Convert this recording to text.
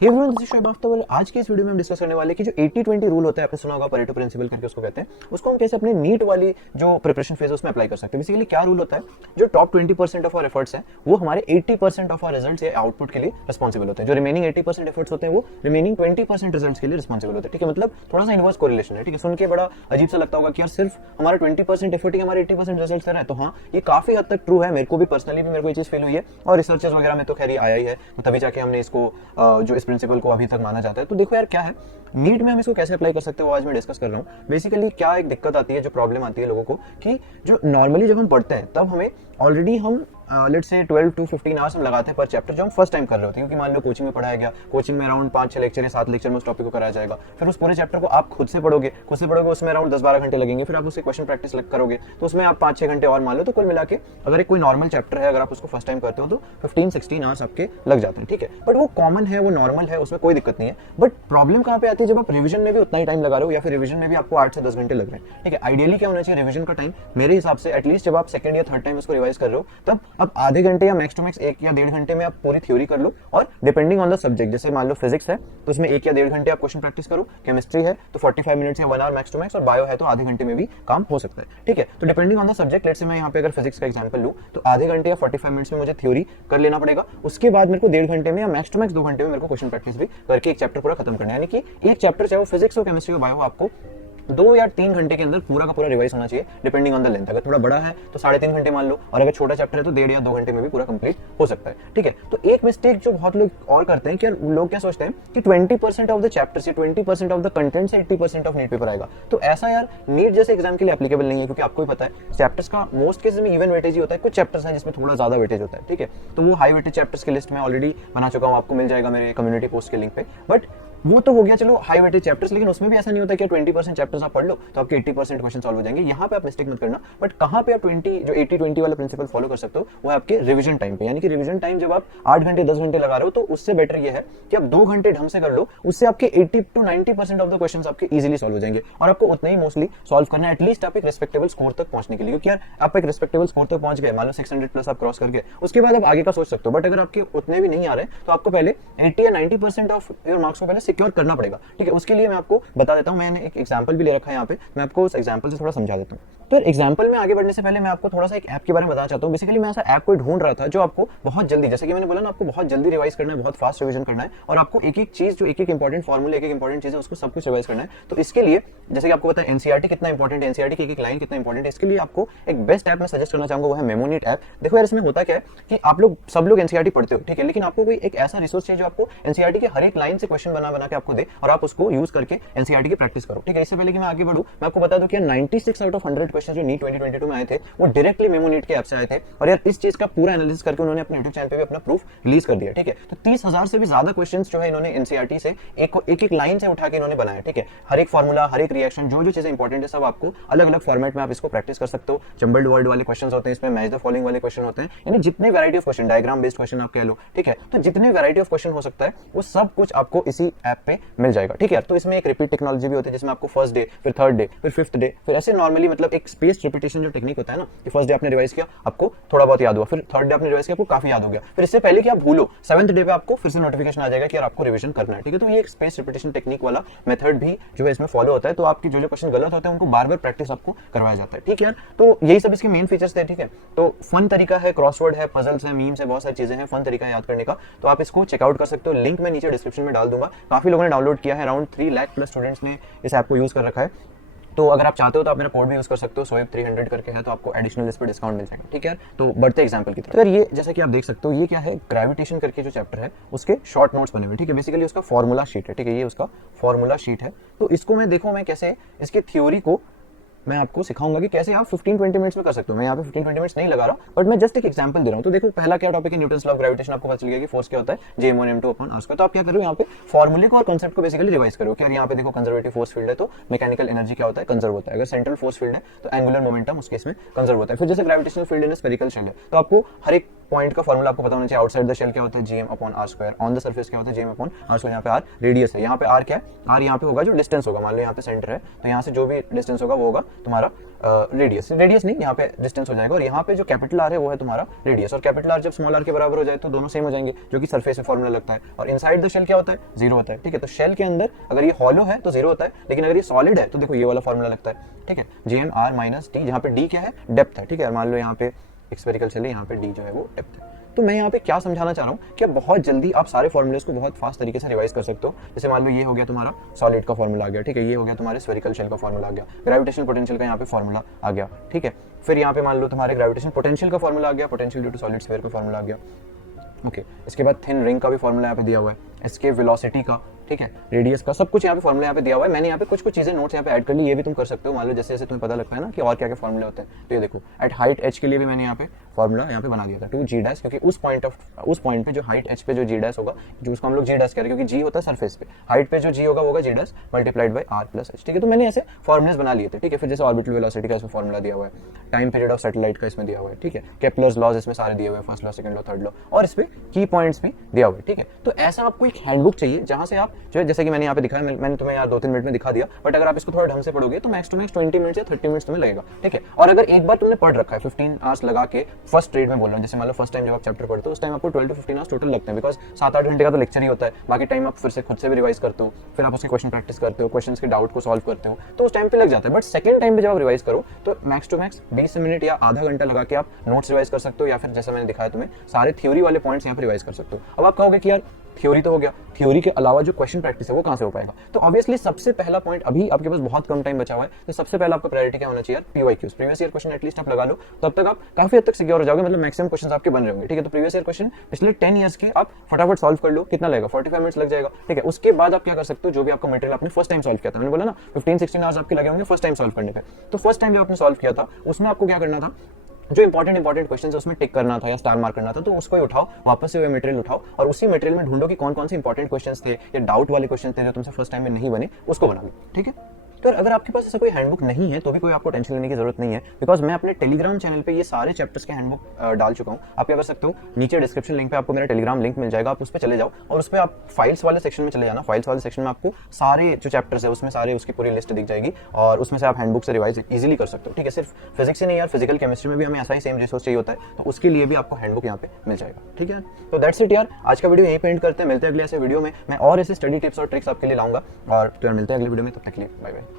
Hey everyone, this is Shoaib Akhtar. आज के इस वीडियो में हम डिस्कस करने वाले कि जो 80-20 रूल होता है, आपने सुना होगा परेटो प्रिंसिपल करके उसको कहते हैं, उसको हम कैसे अपने नीट वाली जो प्रिपरेशन फेज है उसमें अप्लाई कर सकते हैं। बेसिकली क्या रूल होता है, जो टॉप 20% ऑफ आवर एफर्ट्स हैं वो हमारे 80% ऑफ आवर रिजल्ट्स या आउटपुट के लिए रिस्पॉन्सिबल होते हैं। जो रिमेनिंग 80% एफर्ट्स होते हैं वो रिमेनिंग 20% रिजल्ट्स के लिए रिस्पॉन्सिबल होते हैं। ठीक है, मतलब थोड़ा सा इनवर्स कोरिलेशन है। ठीक है, सुन के बड़ा अजीब सा लगता होगा कि यार सिर्फ हमारा 20% एफर्ट ही हमारे 80% रिजल्ट कर रहा है। तो हाँ, ये काफी हद तक ट्रू है। मेरे को भी पर्सनली भी मेरे को ये चीज फील हुई है और रिसर्चेस वगैरह में तो खैर आया ही है, तो तभी जाके हमने इसको जो इस प्रिंसिपल को अभी तक माना जाता है। तो देखो यार क्या है, नीट में हम इसको कैसे अप्लाई कर सकते हैं वो आज मैं डिस्कस कर रहा हूँ। बेसिकली क्या एक दिक्कत आती है, जो प्रॉब्लम आती है लोगों को, कि जो नॉर्मली जब हम पढ़ते हैं तब हमें ऑलरेडी हम लेट्स से 12 to 15 आवर्स हम लगाते हैं पर चैप्टर, जो हम फर्स्ट टाइम कर रहे होते हैं। क्योंकि मान लो कोचिंग में पढ़ाया गया, कोचिंग में अराउंड 5-6 लेक्चर या 7 लेक्चर में उस टॉपिक को कराया जाएगा। फिर उस पूरे चैप्टर को आप खुद से पढ़ोगे, उसमें अराउंड 10-12 घंटे लगेंगे। फिर आप उससे क्वेश्चन प्रैक्टिस करोगे तो उसमें आप 5-6 घंटे और मान लो। तो कुल मिला के अगर एक कोई नॉर्मल चैप्टर है, अगर आप उसको फर्स्ट टाइम करते हो तो 15-16 आवर्स आपके लग जाते हैं। ठीक है, बट वो कॉमन है, वो नॉर्मल है, उसमें कोई दिक्कत नहीं है। बट प्रॉब्लम कहाँ पे आती है, जब आप रिविजन में भी उतना ही टाइम लगा रहे हो या फिर रिविजन में भी आपको 8 से 10 घंटे लग रहे हैं। ठीक है, आइडियली क्या होना चाहिए रिविजन का टाइम, मेरे हिसाब से एटलीस्ट जब आप सेकंड या थर्ड टाइम उसको रिवाइज कर रहे हो तब आप आधे घंटे या मैक्स टू मैक्स 1 या 1.5 घंटे में आप पूरी थ्योरी कर लो। और डिपेंडिंग ऑन द सब्जेक्ट, जैसे मान लो फिजिक्स है तो उसमें 1 या 1.5 घंटे आप क्वेश्चन प्रैक्टिस करो, केमिस्ट्री है तो 45 मिनट्स या 1 आवर मैक्स टू मैक्स, और बायो है तो आधे घंटे में भी काम हो सकता है। ठीक है, तो depending on the subject, let's say मैं यहाँ पे अगर फिजिक्स का एग्जांपल लूँ तो आधे घंटे या 45 मिनट्स में मुझे थ्योरी कर लेना पड़ेगा। उसके बाद मेरे को 1.5 घंटे में या मैक्स टू मैक्स 2 घंटे में मेरे को क्वेश्चन प्रैक्टिस भी करके एक चैप्टर पूरा खत्म करना है। यानी कि एक चैप्टर चाहे वो फिजिक्स हो, केमिस्ट्री हो, बायो, आपको 2 या 3 घंटे के अंदर पूरा का पूरा रिवाइज होना चाहिए, डिपेंडिंग ऑन द लेंथ। अगर थोड़ा बड़ा है तो 3.5 घंटे मान लो, और अगर छोटा चैप्टर है तो 1.5 या 2 घंटे में भी पूरा कंप्लीट हो सकता है। ठीक है, तो एक मिस्टेक जो बहुत लोग और करते हैं कि लोग क्या सोचते हैं कि 20% ऑफ द चैप्टर से 20% ऑफ द कंटेंट से 80% ऑफ नीट पेपर आएगा। तो ऐसा यार नीट जैसे एग्जाम के लिए एप्लीकेबल नहीं है, क्योंकि आपको भी पता है चैप्टर्स का मोस्ट केसेस में इवन वेटेज ही होता है। कुछ चैप्टर्स हैं जिसमें थोड़ा ज्यादा वेटेज होता है। ठीक है, तो वो हाई वेटेज चैप्टर्स की लिस्ट में ऑलरेडी बना चुका हूं, आपको मिल जाएगा मेरे कम्युनिटी पोस्ट के लिंक पे। बट वो तो हो गया चलो हाई वेटेज चैप्टर्स, लेकिन उसमें भी ऐसा नहीं होता कि 20% चैप्टर्स आप पढ़ लो तो आपके 80% क्वेश्चन सॉल्व हो जाएंगे। यहाँ पे आप मिस्टेक मत करना। बट कहाँ पे आप 80-20 वाला प्रिंसिपल फॉलो कर सकते हो, वो है आपके रिवीजन टाइम पे। यानी कि रिवीजन टाइम जब आप 8 घंटे 10 घंटे लगा रहे हो तो उससे बेटर ये है कि आप 2 घंटे ढंग से कर लो, उससे आपके 80 to 90% ऑफ द क्वेश्चन आपके इजिली सॉल्व हो जाएंगे। और आपको उतना ही मोस्टली सॉल्व करना है, एटलीस्ट आप एक रिस्पेक्टेबल स्कोर तक पहुंचने के लिए। क्योंकि यार आप एक रिस्पेक्टेबल स्कोर तक पहुंच गए, मान लो 600+ आप क्रॉस कर गए, उसके बाद आप आगे का सोच सकते हो। बट अगर आपके उतने भी नहीं आ रहे तो आपको पहले 80 या 90% ऑफ योर मार्क्स को पहले सिक्योर करना पड़ेगा। ठीक है, उसके लिए मैं आपको बता देता हूं, मैंने एक एग्जांपल भी ले रखा है यहाँ पे, मैं आपको उस एग्जांपल से थोड़ा समझा देता हूं। तो एग्जांपल में आगे बढ़ने से पहले मैं आपको थोड़ा सा एक ऐप के बारे में बताना चाहता हूं। बेसिकली मैं ऐसा ऐप कोई ढूंढ रहा था जो आपको बहुत जल्दी, जैसे कि मैंने बोला ना, आपको बहुत जल्दी रिवाइज करना है, बहुत फास्ट रिवीजन करना है, और आपको एक एक चीज, जो एक एक इंपॉर्टेंट फॉर्मूला, एक एक इंपॉर्टेंट चीज है, उसको सब कुछ रिवाइज करना है। तो इसके लिए जैसे कि आपको पता है एनसीईआरटी कितना इंपॉर्टेंट है, एनसीईआरटी की एक लाइन कितना इंपॉर्टेंट है, इसके लिए आपको एक बेस्ट ऐप मैं सजेस्ट करना चाहूंगा, वो है मेमोनीट ऐप। देखो यार, इसमें होता क्या है कि आप लोग सब लोग एनसीईआरटी पढ़ते हो, ठीक है, लेकिन आपको कोई एक ऐसा रिसोर्स चाहिए जो आपको एनसीईआरटी के हर एक लाइन से क्वेश्चन बना बना के आपको दे और आप उसको यूज करके एनसीईआरटी की प्रैक्टिस करो। ठीक है, इससे पहले कि मैं आगे बढ़ूं, मैं आपको बता दूं कि 96 आउट ऑफ 100 क्वेश्चन जो नीट 2022 में आए थे वो डायरेक्टली मेमोनीट के ऐप से आए थे। और यार इस चीज का पूरा एनालिसिस करके उन्होंने अपने यूट्यूब चैनल पे भी अपना प्रूफ रिलीज कर दिया। ठीक है, तो 30,000 से भी ज्यादा क्वेश्चंस जो है इन्होंने एनसीईआरटी से एक लाइन से उठा के इन्होंने बनाया। ठीक है, हर एक फॉर्मूला, हर एक रिएक्शन, जो जो चीजें इंपॉर्टेंट है, सब आपको अलग अलग फॉर्मेट में आप इसको प्रैक्टिस कर सकते हो। जंबल्ड वर्ड वाले क्वेश्चन होते हैं इसमें, मैच द फॉलोइंग वाले क्वेश्चन होते हैं, यानी जितने variety of question, diagram based question आप कह लो। ठीक है, तो जितने वैरायटी ऑफ क्वेश्चन हो सकता है वो सब कुछ आपको इसी ऐप पे मिल जाएगा। ठीक है, तो इसमें एक रिपीट टेक्नोलॉजी भी होती है, जिसमें आपको फर्स्ट डे, फिर थर्ड डे, फिर फिफ्थ डे, फिर ऐसे नॉर्मली मतलब एक स्पेस रिपीटेशन जो टेक्निक होता है ना, कि फर्स्ट डे आपने रिवाइज किया, आपको थोड़ा बहुत याद हुआ, फिर थर्ड डे आपने रिवाइज किया, आपको काफी याद हो गया, फिर इससे पहले कि आप भूलो 7th डे पे आपको फिर से नोटिफिकेशन आ जाएगा कि यार आपको रिवीजन करना है। ठीक है, तो ये एक स्पेस रिपीटेशन टेक्निक वाला मेथड भी जो है इसमें फॉलो होता है। तो आपकी जो क्वेश्चन गलत होते हैं उनको बार बार प्रैक्टिस आपको करवाया जाता है। ठीक है यार, तो यही सब इसके मेन फीचर्स थे। ठीक है, तो फन तरीका है, क्रॉसवर्ड है, पजल्स है, मीम्स है, बहुत सारी चीजें हैं, फन तरीका है याद करने का। तो आप इसको चेकआउट कर सकते हो, लिंक मैं नीचे डिस्क्रिप्शन में डाल दूंगा। काफी लोगों ने डाउनलोड किया है, अराउंड 3 लाख प्लस स्टूडेंट्स ने इस ऐप को यूज कर रखा है। तो अगर आप चाहते हो तो आप मेरा कोड भी यूज कर सकते हो, सोएब 300 करके है, तो आपको एडिशनल इस पर डिस्काउंट मिल जाएगा। ठीक है यार, तो बढ़ते एग्जांपल की तरफ। तो यार ये जैसा कि आप देख सकते हो, ये क्या है, ग्रेविटेशन करके जो चैप्टर है उसके शॉर्ट नोट्स बने हुए। ठीक है, बेसिकली उसका फॉर्मूला शीट है। ठीक है, ये उसका फॉर्मूला शीट है। तो इसको मैं देखो, मैं कैसे इसकी थ्योरी को मैं आपको सिखाऊंगा कि कैसे आप 15-20 मिनट्स में कर सकते हो। मैं यहाँ पे 15-20 मिनट्स नहीं लगा रहा, बट मैं जस्ट एक एग्जांपल दे रहा हूँ। तो देखो पहला क्या टॉपिक है, न्यूटन्स लॉ ऑफ ग्रेविटेशन। आपको पता चल गया कि फोर्स क्या होता है, J(m1m2/r²। तो आप क्या करो, यहाँ पे फॉर्मूले को और कांसेप्ट को बेसिकली रिवाइज करो कि यार यहाँ पे देखो कंजर्वेटिव फोर्स फील्ड है तो मैकेनिकल एनर्जी क्या होता है, कंजर्व होता है। अगर सेंट्रल फोर्स फील्ड है तो एंगुलर मोमेंटम उस केस में कंजर्व होता है। फिर जैसे gravitational field in spherical shell है, तो आपको हर एक पॉइंट का फॉर्मूला आपको पता होना चाहिए। आउटसाइड द शेल क्या होता है, GM upon R square, on the surface क्या होता है, जीएम अपॉन आर स्क्वायर। यहाँ पे आर रेडियस है, यहाँ पे आर क्या है, आर यहाँ पे होगा जो डिस्टेंस होगा, मान लो यहाँ पे सेंटर है तो यहाँ से जो भी डिस्टेंस होगा वो होगा तुम्हारा रेडियस नहीं, यहाँ पे डिस्टेंस हो जाएगा, और यहाँ पे जो कैपिटल आर है वो है तुम्हारा रेडियस, और कैपिटल आर जब स्मॉल आर के बराबर हो जाए तो दोनों सेम हो जाएंगे, जो कि सरफेस में फॉर्मूला लगता है। और इनसाइड द शेल क्या होता है, जीरो होता है, ठीक है। तो शेल के अंदर अगर ये हॉलो है तो जीरो होता है, लेकिन अगर ये सॉलिड है तो देखो ये वाला फॉर्मूला लगता है, ठीक है, जीएम आर माइनस डी, जहाँ पे डी क्या है, डेप्थ है, ठीक है। मान लो यहाँ पे स्फेरिकल शेल है, यहाँ पे डी जो है वो डेप्थ है। तो मैं यहाँ पे क्या समझाना चाह रहा हूँ कि बहुत जल्दी आप सारे फॉर्मुलेस को बहुत फास्ट तरीके से रिवाइज कर सकते हो। जैसे मान लो ये हो गया तुम्हारा सॉलिड का फॉर्मूला आ गया, ठीक है, ये हो गया तुम्हारे स्फेरिकल शेल का फॉर्मूला आ गया, ग्रेविटेशनल पोटेंशियल का यहाँ पे फॉर्मूला आ गया, ठीक है। फिर यहाँ पे मान लो तुम्हारे ग्रेविटेशनल पोटेंशियल का फॉर्मूला आ गया, potential due to solid sphere का फॉर्मूला आ गया, ओके। इसके बाद थिन रिंग का भी फॉर्मूला यहाँ पे दिया हुआ है, इसके वेलोसिटी का, ठीक है, रेडियस का, सब कुछ यहाँ पे फॉर्मूला यहाँ पे दिया हुआ है। मैंने यहाँ पे कुछ चीजें नोट्स यहाँ पे ऐड कर ली, ये भी तुम कर सकते हो। मान लो जैसे जैसे तुम्हें पता लगता है ना कि और क्या क्या फॉर्मूले होते हैं, तो ये देखो एट हाइट एच के लिए भी मैंने यहाँ पे फॉर्मूला यहाँ पे बना दिया था 2g डैश, क्योंकि उस पॉइंट पे जो हाइट एच पे जो g डैश होगा, जो उसको हम लोग g डैश कह रहे हैं, क्योंकि g होता है सरफेस पे, हाइट पे जो g होगा वो होगा g dash multiplied by r plus h, ठीक है। तो मैंने ऐसे फॉर्मुलेस बना लिए थे, ठीक है। फिर जैसे ऑर्बिटल वेलोसिटी का इसमें फॉर्मूला दिया हुआ है, टाइम पीरियड ऑफ सैटेलाइट का इसमें दिया हुआ है, ठीक है, केप्लर्स लॉज इसमें सारे दिए हुए हैं, first law, second law, third law, और इस पे की पॉइंट्स भी दिया हुआ है, ठीक है। तो ऐसा आपको एक हैंडबुक चाहिए जहां से आप जो है, जैसे कि मैंने यहाँ पे दिखाया, मैंने तुम्हें यार 2-3 मिनट में दिखा दिया, बट अगर आप इसको थोड़ा ढंग से पढ़ोगे तो मैक्स टू मैक्स 20 मिनट या 30 मिनट्स तुम्हें लगेगा, ठीक है। और अगर एक बार तुमने पढ़ रखा है 15 आवर्स लगा के, फर्स्ट ट्रेड में बोल रहा हूँ, जैसे मान लो फर्स्ट टाइम जब आप चैप्टर पढ़ते हो उस टाइम आपको 12 to 15 आवर्स टोटल लगते हैं, बिकॉज 7-8 घंटे का तो लेक्चर ही होता है, बाकी टाइम आप फिर से खुद से भी रिवाइज करते हो, फिर आप उसके क्वेश्चन प्रैक्टिस करते हो, क्वेश्चन के डाउट को सॉल्व करते हो, तो उस टाइम पे लग जाता है। बट सेकंड टाइम पे जब आप रिवाइज करो तो मैक्स टू मैक्स 20 मिनट या आधा घंटा लगा के आप नोट्स रिवाइज कर सकते हो, या फिर जैसा मैंने दिखाया तुम्हें सारे थ्योरी वाले पॉइंट्स यहाँ पे रिवाइज कर सकते हो। अब आप कहोगे कि यार थ्योरी तो हो गया, थ्योरी के अलावा जो क्वेश्चन प्रैक्टिस है वो कहां से हो पाएगा? तो ऑब्वियसली सबसे पहला पॉइंट, अभी आपके पास बहुत कम टाइम बचा हुआ है, तो सबसे पहला आपका प्रायोरिटी क्या होना चाहिए? PYQs, previous year question at least आप लगा लो, तो अब तक आप काफी हद तक सिक्योर हो जाओगे, मतलब मैक्सिमम क्वेश्चन आपके बन रहे होंगे, ठीक है। तो प्रीवियस ईयर क्वेश्चन पिछले 10 ईयर्स के आप फटाफट सॉल्व कर लो, कितना लगेगा? 45 मिनट्स लग जाएगा, ठीक है। उसके बाद आप क्या कर सकते हो, जो भी आपका मटेरियल आपने फर्स्ट टाइम सॉल्व किया था, मैंने बोला ना 15-16 आवर्स आपके लगे होंगे फर्स्ट टाइम सॉल्व करने पे, तो फर्स्ट टाइम जो आपने सॉल्व किया था उसमें आपको क्या करना था, जो इंपॉर्टेंट क्वेश्चन है उसमें टिक करना था या स्टार मार्क करना था, तो उसको ही उठाओ, वापस से वो मटेरियल उठाओ और उसी मटेरियल में ढूंढो कि कौन कौन से इंपॉर्टेंट क्वेश्चंस थे या डाउट वाले क्वेश्चन थे जो तुमसे फर्स्ट टाइम में नहीं बने, उसको बना लो, ठीक है। तो अगर आपके पास ऐसा कोई हैंडबुक नहीं है तो भी कोई आपको टेंशन लेने की जरूरत नहीं है, बिकॉज मैं अपने टेलीग्राम चैनल पे ये सारे चैप्टर्स के हैंडबुक डाल चुका हूँ। आप क्या कर सकते हो, नीचे डिस्क्रिप्शन लिंक पे आपको मेरा टेलीग्राम लिंक मिल जाएगा, आप उस पर चले जाओ और उस पर आप फाइल्स वाले सेक्शन में चले जाना। फाइल्स वाले सेक्शन में आपको सारे जो चैप्टर्स है उसमें सारे उसकी पूरी लिस्ट दिख जाएगी और उसमें से आप हैंडबुक से रिवाइज इजीली कर सकते हो, ठीक है। सिर्फ फिजिक्स ही नहीं यार, फिजिकल केमिस्ट्री में भी हमें ऐसा ही सेम रिसोर्स चाहिए होता है, तो उसके लिए भी आपको हैंडबुक यहाँ पे मिल जाएगा, ठीक है। तो दैट्स इट यार, आज का वीडियो यहीं पे एंड करते हैं, मिलते हैं अगले ऐसे वीडियो में। मैं और ऐसे स्टडी टिप्स और ट्रिक्स आपके लिए लाऊंगा, और तो यार मिलते हैं अगले वीडियो में, तब तक के लिए बाय बाय।